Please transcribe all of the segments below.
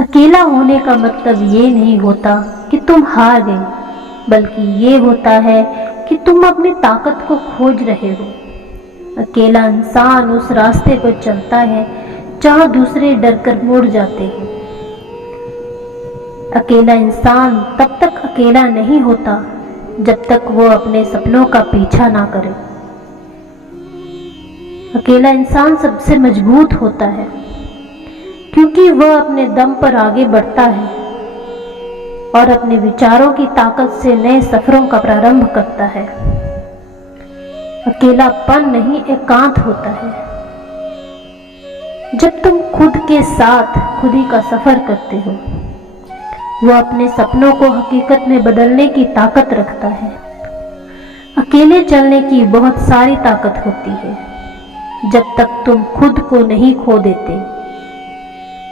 अकेला होने का मतलब ये नहीं होता कि तुम हार गए, बल्कि ये होता है कि तुम अपनी ताकत को खोज रहे हो। अकेला इंसान उस रास्ते पर चलता है जहां दूसरे डरकर मुड़ जाते हैं। अकेला इंसान तब तक अकेला नहीं होता जब तक वो अपने सपनों का पीछा ना करे। अकेला इंसान सबसे मजबूत होता है क्योंकि वह अपने दम पर आगे बढ़ता है और अपने विचारों की ताकत से नए सफरों का प्रारंभ करता है। अकेलापन नहीं, एकांत होता है जब तुम खुद के साथ खुद ही का सफर करते हो। वह अपने सपनों को हकीकत में बदलने की ताकत रखता है। अकेले चलने की बहुत सारी ताकत होती है जब तक तुम खुद को नहीं खो देते।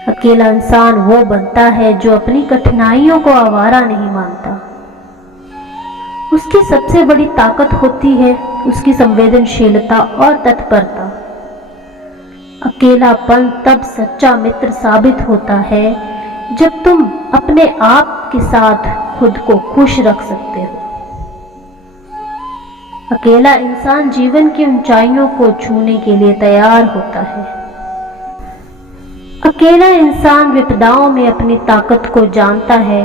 अकेला इंसान वो बनता है जो अपनी कठिनाइयों को आवारा नहीं मानता। उसकी सबसे बड़ी ताकत होती है उसकी संवेदनशीलता और तत्परता। अकेलापन तब सच्चा मित्र साबित होता है जब तुम अपने आप के साथ खुद को खुश रख सकते हो। अकेला इंसान जीवन की ऊंचाइयों को छूने के लिए तैयार होता है। अकेला इंसान विपदाओं में अपनी ताकत को जानता है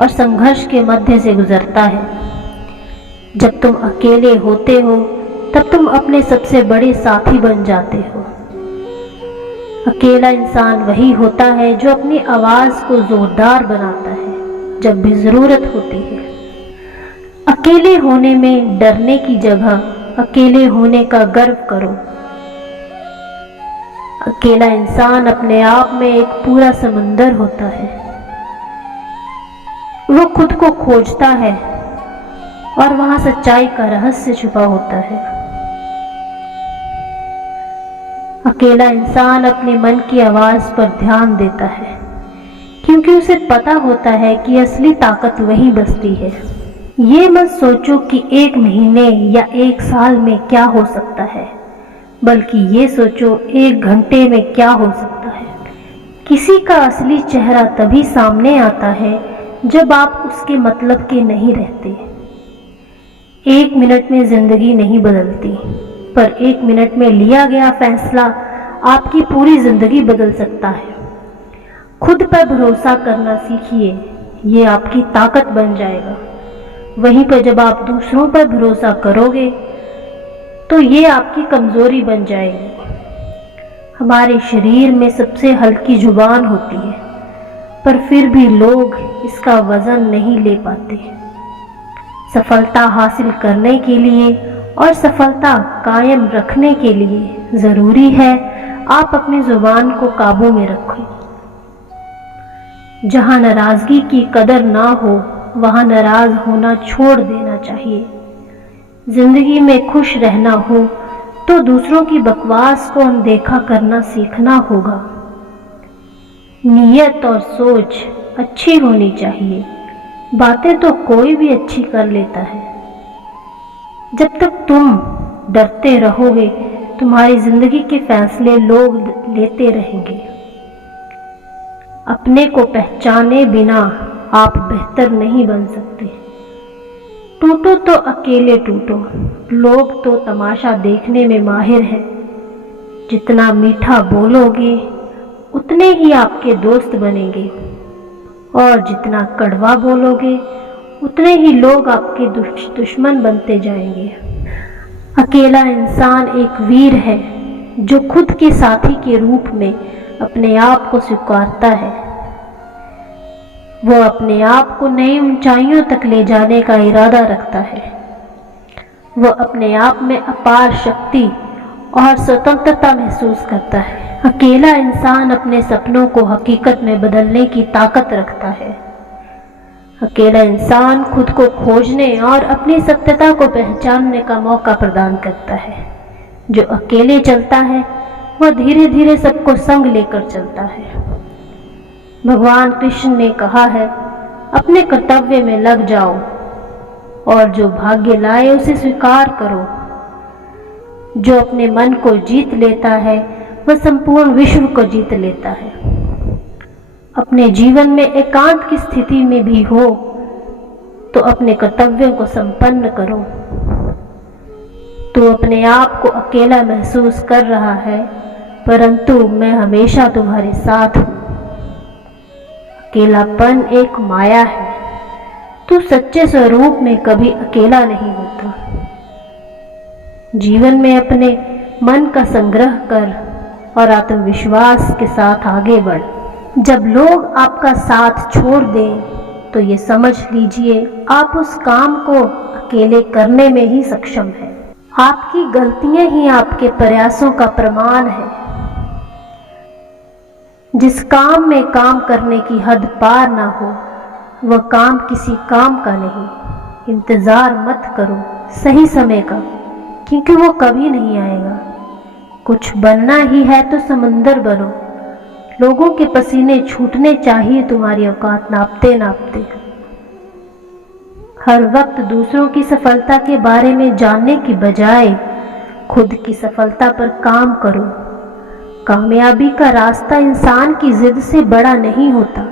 और संघर्ष के मध्य से गुजरता है। जब तुम अकेले होते हो तब तुम अपने सबसे बड़े साथी बन जाते हो। अकेला इंसान वही होता है जो अपनी आवाज को जोरदार बनाता है जब भी जरूरत होती है। अकेले होने में डरने की जगह अकेले होने का गर्व करो। अकेला इंसान अपने आप में एक पूरा समंदर होता है। वो खुद को खोजता है और वहां सच्चाई का रहस्य छुपा होता है। अकेला इंसान अपने मन की आवाज पर ध्यान देता है क्योंकि उसे पता होता है कि असली ताकत वहीं बसती है। ये मत सोचो कि 1 महीने या 1 साल में क्या हो सकता है, बल्कि ये सोचो 1 घंटे में क्या हो सकता है। किसी का असली चेहरा तभी सामने आता है जब आप उसके मतलब के नहीं रहते। 1 मिनट में जिंदगी नहीं बदलती, पर 1 मिनट में लिया गया फैसला आपकी पूरी जिंदगी बदल सकता है। खुद पर भरोसा करना सीखिए, ये आपकी ताकत बन जाएगा। वहीं पर जब आप दूसरों पर भरोसा करोगे तो ये आपकी कमजोरी बन जाएगी। हमारे शरीर में सबसे हल्की जुबान होती है, पर फिर भी लोग इसका वजन नहीं ले पाते। सफलता हासिल करने के लिए और सफलता कायम रखने के लिए जरूरी है आप अपनी जुबान को काबू में रखें। जहां नाराजगी की कदर ना हो वहां नाराज होना छोड़ देना चाहिए। जिंदगी में खुश रहना हो तो दूसरों की बकवास को अनदेखा करना सीखना होगा। नीयत और सोच अच्छी होनी चाहिए। बातें तो कोई भी अच्छी कर लेता है। जब तक तुम डरते रहोगे तुम्हारी जिंदगी के फैसले लोग लेते रहेंगे। अपने को पहचाने बिना आप बेहतर नहीं बन सकते। टूटो तो अकेले टूटो, लोग तो तमाशा देखने में माहिर हैं। जितना मीठा बोलोगे उतने ही आपके दोस्त बनेंगे और जितना कड़वा बोलोगे उतने ही लोग आपके दुश्मन बनते जाएंगे। अकेला इंसान एक वीर है जो खुद के साथी के रूप में अपने आप को स्वीकारता है। वह अपने आप को नई ऊंचाइयों तक ले जाने का इरादा रखता है। वह अपने आप में अपार शक्ति और स्वतंत्रता महसूस करता है। अकेला इंसान अपने सपनों को हकीकत में बदलने की ताकत रखता है। अकेला इंसान खुद को खोजने और अपनी सत्यता को पहचानने का मौका प्रदान करता है। जो अकेले चलता है वह धीरे धीरे सबको संग लेकर चलता है। भगवान कृष्ण ने कहा है, अपने कर्तव्य में लग जाओ और जो भाग्य लाए उसे स्वीकार करो। जो अपने मन को जीत लेता है वह संपूर्ण विश्व को जीत लेता है। अपने जीवन में एकांत की स्थिति में भी हो तो अपने कर्तव्यों को संपन्न करो। तू अपने आप को अकेला महसूस कर रहा है, परंतु मैं हमेशा तुम्हारे साथ हूँ। अकेलापन एक माया है, तू सच्चे स्वरूप में कभी अकेला नहीं होता। जीवन में अपने मन का संग्रह कर और आत्मविश्वास के साथ आगे बढ़। जब लोग आपका साथ छोड़ दें तो ये समझ लीजिए आप उस काम को अकेले करने में ही सक्षम हैं। आपकी गलतियां ही आपके प्रयासों का प्रमाण है। जिस काम में काम करने की हद पार ना हो वह काम किसी काम का नहीं। इंतज़ार मत करो सही समय का, क्योंकि वो कभी नहीं आएगा। कुछ बनना ही है तो समंदर बनो। लोगों के पसीने छूटने चाहिए तुम्हारी औकात नापते नापते। हर वक्त दूसरों की सफलता के बारे में जानने की बजाय खुद की सफलता पर काम करो। कामयाबी का रास्ता इंसान की जिद से बड़ा नहीं होता।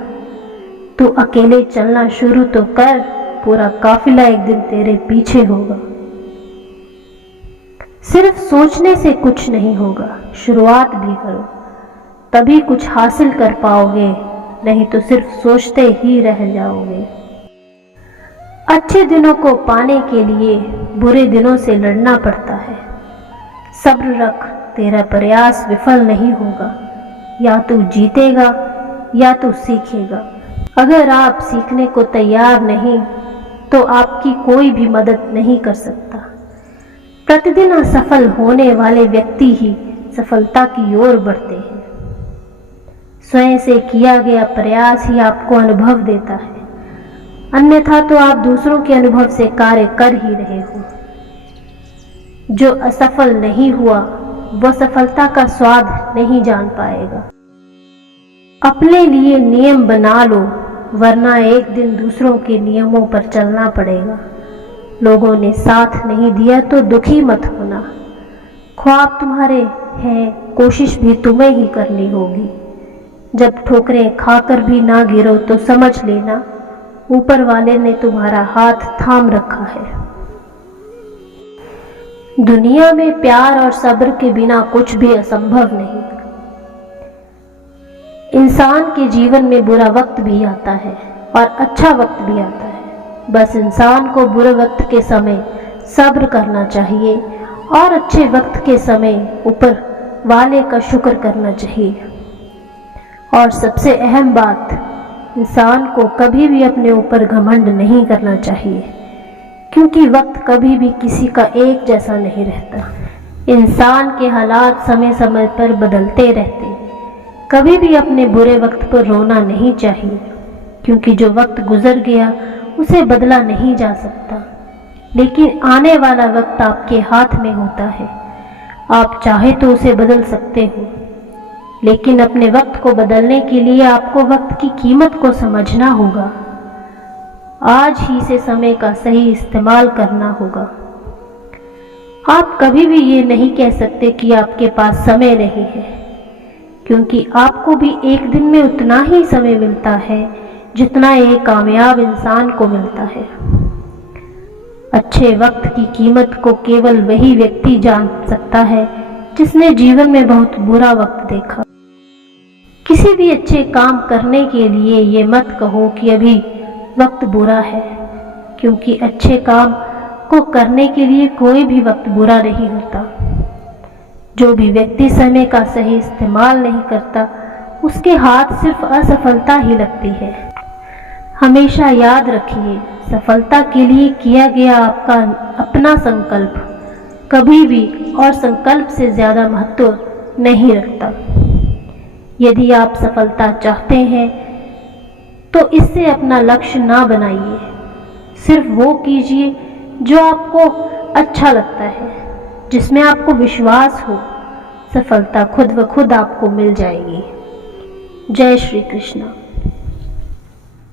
तू अकेले चलना शुरू तो कर, पूरा काफिला एक दिन तेरे पीछे होगा। सिर्फ सोचने से कुछ नहीं होगा, शुरुआत भी करो, तभी कुछ हासिल कर पाओगे, नहीं तो सिर्फ सोचते ही रह जाओगे। अच्छे दिनों को पाने के लिए बुरे दिनों से लड़ना पड़ता है। सब्र रख, तेरा प्रयास विफल नहीं होगा। या तू जीतेगा या तू सीखेगा। अगर आप सीखने को तैयार नहीं तो आपकी कोई भी मदद नहीं कर सकता। प्रतिदिन असफल होने वाले व्यक्ति ही सफलता की ओर बढ़ते हैं। स्वयं से किया गया प्रयास ही आपको अनुभव देता है, अन्यथा तो आप दूसरों के अनुभव से कार्य कर ही रहे हो। जो असफल नहीं हुआ वह सफलता का स्वाद नहीं जान पाएगा। अपने लिए नियम बना लो, वरना एक दिन दूसरों के नियमों पर चलना पड़ेगा। लोगों ने साथ नहीं दिया तो दुखी मत होना। ख्वाब तुम्हारे हैं, कोशिश भी तुम्हें ही करनी होगी। जब ठोकरें खाकर भी ना गिरो तो समझ लेना ऊपर वाले ने तुम्हारा हाथ थाम रखा है। दुनिया में प्यार और सब्र के बिना कुछ भी असंभव नहीं। इंसान के जीवन में बुरा वक्त भी आता है और अच्छा वक्त भी आता है। बस इंसान को बुरे वक्त के समय सब्र करना चाहिए और अच्छे वक्त के समय ऊपर वाले का शुक्र करना चाहिए। और सबसे अहम बात, इंसान को कभी भी अपने ऊपर घमंड नहीं करना चाहिए, क्योंकि वक्त कभी भी किसी का एक जैसा नहीं रहता। इंसान के हालात समय समय पर बदलते रहते हैं। कभी भी अपने बुरे वक्त पर रोना नहीं चाहिए, क्योंकि जो वक्त गुजर गया उसे बदला नहीं जा सकता। लेकिन आने वाला वक्त आपके हाथ में होता है। आप चाहे तो उसे बदल सकते हो, लेकिन अपने वक्त को बदलने के लिए आपको वक्त की कीमत को समझना होगा। आज ही से समय का सही इस्तेमाल करना होगा। आप कभी भी ये नहीं कह सकते कि आपके पास समय नहीं है, क्योंकि आपको भी एक दिन में उतना ही समय मिलता है जितना एक कामयाब इंसान को मिलता है। अच्छे वक्त की कीमत को केवल वही व्यक्ति जान सकता है जिसने जीवन में बहुत बुरा वक्त देखा। किसी भी अच्छे काम करने के लिए ये मत कहो कि अभी वक्त बुरा है, क्योंकि अच्छे काम को करने के लिए कोई भी वक्त बुरा नहीं होता। जो भी व्यक्ति समय का सही इस्तेमाल नहीं करता उसके हाथ सिर्फ असफलता ही लगती है। हमेशा याद रखिए, सफलता के लिए किया गया आपका अपना संकल्प कभी भी और संकल्प से ज़्यादा महत्व नहीं रखता। यदि आप सफलता चाहते हैं तो इससे अपना लक्ष्य ना बनाइए। सिर्फ वो कीजिए जो आपको अच्छा लगता है, जिसमें आपको विश्वास हो। सफलता खुद ब खुद आपको मिल जाएगी। जय श्री कृष्ण।